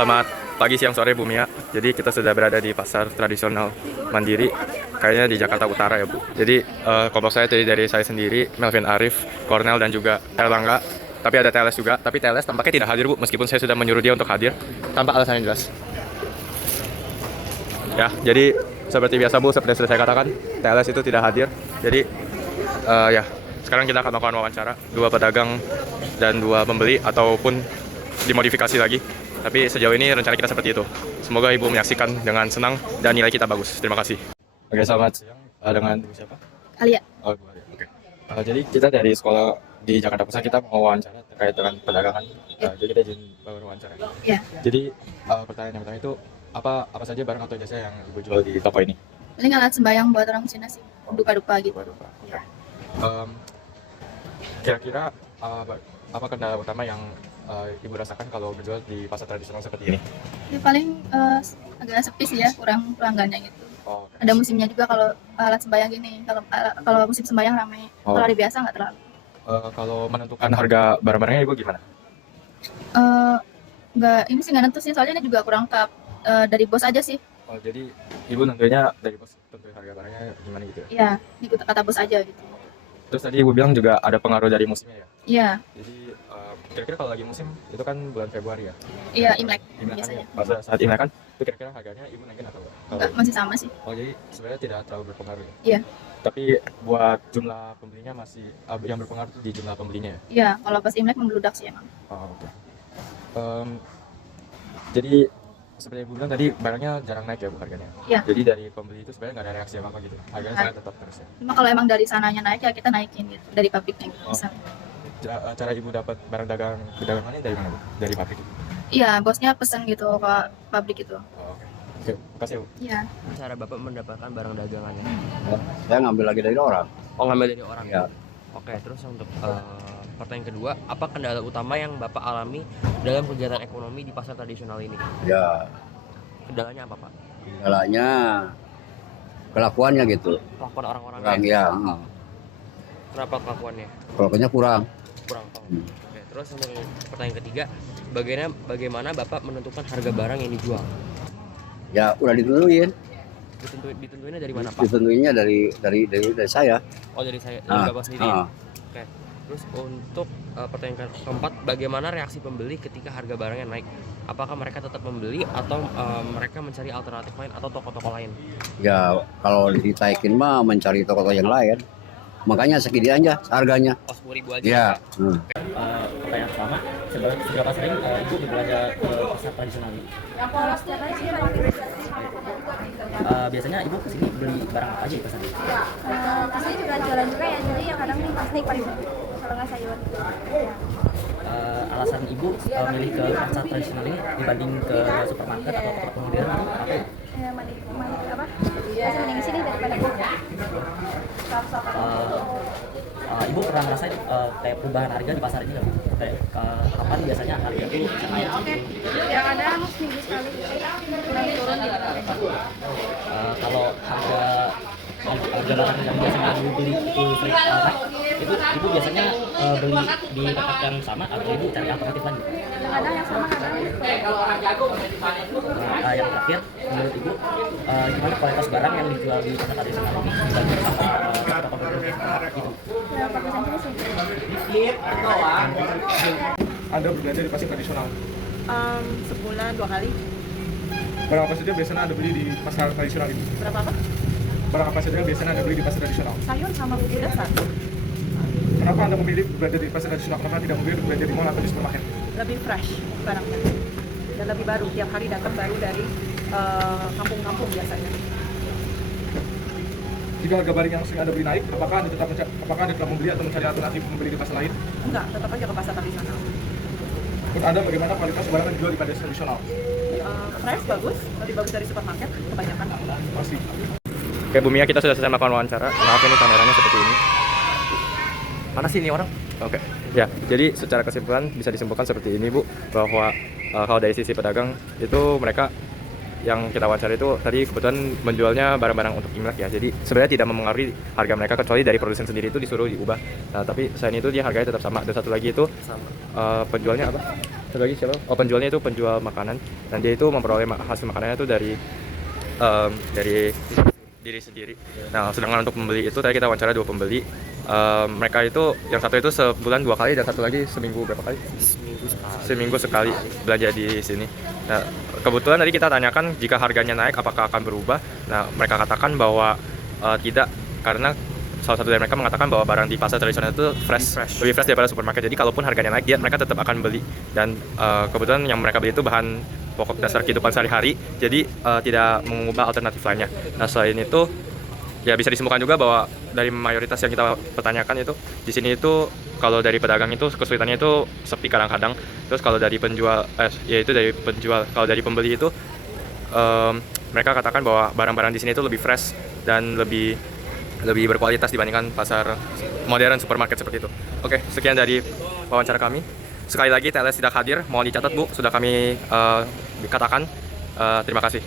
Selamat pagi, siang, sore Bu Mia. Jadi kita sudah berada di pasar tradisional Mandiri, kayaknya di Jakarta Utara ya Bu. Jadi kelompok saya tadi dari saya sendiri, Melvin Arif, Cornel dan juga Erlangga. Tapi ada TLS juga, tapi TLS tampaknya tidak hadir Bu, meskipun saya sudah menyuruh dia untuk hadir tanpa alasan yang jelas. Ya, jadi seperti biasa Bu, seperti yang sudah saya katakan, TLS itu tidak hadir. Jadi ya, sekarang kita akan melakukan wawancara dua pedagang dan dua pembeli ataupun dimodifikasi lagi. Tapi sejauh ini rencana kita seperti itu. Semoga Ibu menyaksikan dengan senang dan nilai kita bagus. Terima kasih. Oke, selamat siang. Dengan Ibu siapa? Alia. Oh, Bu Alia. Oke. Jadi kita dari sekolah di Jakarta Pusat, kita mau wawancara terkait dengan perdagangan. Jadi kita izin wawancara. Ya. Jadi pertanyaan yang pertama itu apa saja barang atau jasa yang Ibu jual di toko ini? Paling alat sembayang buat orang Cina sih. Dupa-dupa gitu. Dupa-dupa. Oke. Kira-kira apa kendala utama yang Ibu rasakan kalau berjual di pasar tradisional seperti ini? Ya paling agak sepi sih ya, kurang pelanggannya gitu. Oh, okay. Ada musimnya juga kalau alat sembayang gini. Kalau musim sembayang ramai. Kalau hari biasa nggak terlalu. Kalau menentukan harga barang-barangnya Ibu gimana? Ini sih nggak nentu sih, soalnya ini juga kurang lengkap. Dari bos aja sih. Oh, jadi Ibu nentunya dari bos tentu harga barangnya gimana gitu ya? Iya, ikut kata bos aja gitu. Terus tadi Ibu bilang juga ada pengaruh dari musimnya ya? Iya. Jadi kira-kira kalau lagi musim itu kan bulan Februari ya? Iya, Imlek Imlek biasanya. kan, pada saat Imlek kan, itu kira-kira harganya Ibu naikin atau enggak? Enggak, masih sama sih. Oh, jadi sebenarnya tidak terlalu berpengaruh ya? Iya. Tapi buat jumlah pembelinya masih yang berpengaruh di jumlah pembelinya ya? Iya, kalau pas Imlek membludak sih emang. Oh, oke. Jadi seperti Ibu bilang tadi barangnya jarang naik ya Bu harganya? Iya. Jadi dari pembeli itu sebenarnya nggak ada reaksi apa-apa gitu? Harganya sangat tetap terus ya? Cuma kalau emang dari sananya naik ya kita naikin gitu, dari pabriknya gitu. Misalnya. Cara Ibu dapat barang dagangan ini dari mana Bu? Dari pabrik itu? Iya, bosnya pesen gitu ke pabrik itu. Oh, oke. Oke, makasih Bu. Iya. Cara Bapak mendapatkan barang dagangannya? Saya ngambil lagi dari orang. Oh, ngambil dari orang? Ya. Oke, terus untuk pertanyaan kedua, apa kendala utama yang Bapak alami dalam kegiatan ekonomi di pasar tradisional ini? Ya, Kendalanya apa Pak? kendalanya kelakuannya gitu. Kelakuan orang-orangnya? Kurang ya, Kenapa kelakuannya? kelakuannya kurang. Kurang. Oke, terus untuk pertanyaan ketiga, bagaimana Bapak menentukan harga barang yang dijual? Ya udah ditentuin. Ditentuinnya dari mana Pak? Ditentuinnya dari saya. Oh, dari saya, dari Bapak sendiri? Ah. Oke. Terus untuk pertanyaan keempat, bagaimana reaksi pembeli ketika harga barangnya naik? Apakah mereka tetap membeli atau mereka mencari alternatif lain atau toko-toko lain? Ya kalau ditaikin mah mencari toko-toko yang lain. Makanya segini aja harganya. Oh, 10.000 aja? Ya. Pertanyaan pertama, seberapa sering Ibu berbelanja ke pasar tradisional ini? Biasanya Ibu kesini beli barang apa aja di pasar ini? Saya juga jualan juga ya, jadi yang kadang nih pasti paling kalau nggak sayur. Alasan Ibu milih ke pasar tradisional ini dibanding ke supermarket atau toko modern apa ya? Apa? Masih mending di sini daripada di Ibu pernah ngerasain kayak perubahan harga di pasar ini nggak Bu? Kayak kapan biasanya harga itu naik? yang ada seminggu sekali naik turun gitu. Kalau harga barang yang biasanya Ibu beli itu sering naik, itu Ibu biasanya beli di tempat yang sama atau Ibu cari alternatif lain? Yang ada yang sama kadang. Yang terakhir, menurut Ibu, gimana kualitas barang yang dijual di pasar tradisional ini dibanding toko-toko modern itu? Ya bagus aja sih. Anda berbelanja di pasar tradisional. Sebulan 2 kali. Barang apa saja biasanya Anda beli di pasar tradisional ini? Berapa apa? Barang apa saja biasanya Anda beli di pasar tradisional? Sayur sama bumbu dasar. Kenapa Anda memilih belanja di pasar tradisional? Kenapa tidak memilih belanja di mall atau di supermarket? Lebih fresh barangnya. Dan lebih baru. Tiap hari datang baru dari kampung-kampung biasanya. Jika harga barang yang sering Anda beli naik, apakah Anda telah membeli atau mencari alternatif membeli di pasar lain? Enggak, tetap aja ke pasar tradisional. Menurut Anda bagaimana kualitas barang yang dijual di pasar tradisional? Fresh, bagus. Lebih bagus dari supermarket kebanyakan. Pasti. Oke Bu Mia, kita sudah selesai melakukan wawancara. Maaf ini kameranya seperti ini. Mana sih ini orang? Oke. Ya, jadi secara kesimpulan bisa disimpulkan seperti ini Bu, bahwa kalau dari sisi pedagang itu mereka yang kita wawancara itu tadi kebetulan menjualnya barang-barang untuk Imlek ya. Jadi sebenarnya tidak mempengaruhi harga mereka kecuali dari produsen sendiri itu disuruh diubah. Nah, tapi selain itu dia harganya tetap sama. Dan satu lagi itu penjualnya apa? satu lagi siapa? Oh, penjualnya itu penjual makanan, dan dia itu memperoleh hasil makanannya itu dari diri sendiri. Nah, sedangkan untuk pembeli itu tadi kita wawancara 2 pembeli. Mereka itu yang satu itu sebulan 2 kali dan satu lagi seminggu berapa kali? Seminggu sekali belanja di sini. Nah, kebetulan tadi kita tanyakan jika harganya naik apakah akan berubah. Nah, mereka katakan bahwa tidak, karena salah satu dari mereka mengatakan bahwa barang di pasar tradisional itu lebih fresh daripada supermarket. Jadi kalaupun harganya naik, mereka tetap akan beli. Dan kebetulan yang mereka beli itu bahan pokok dasar kehidupan sehari-hari, jadi tidak mengubah alternatif lainnya. Nah, selain itu ya bisa disimpulkan juga bahwa dari mayoritas yang kita pertanyakan itu di sini itu kalau dari pedagang itu kesulitannya itu sepi kadang-kadang. Terus kalau dari penjual kalau dari pembeli itu mereka katakan bahwa barang-barang di sini itu lebih fresh dan lebih berkualitas dibandingkan pasar modern supermarket seperti itu. Oke, sekian dari wawancara kami. Sekali lagi TLS tidak hadir, mohon dicatat Bu, sudah kami katakan. Terima kasih.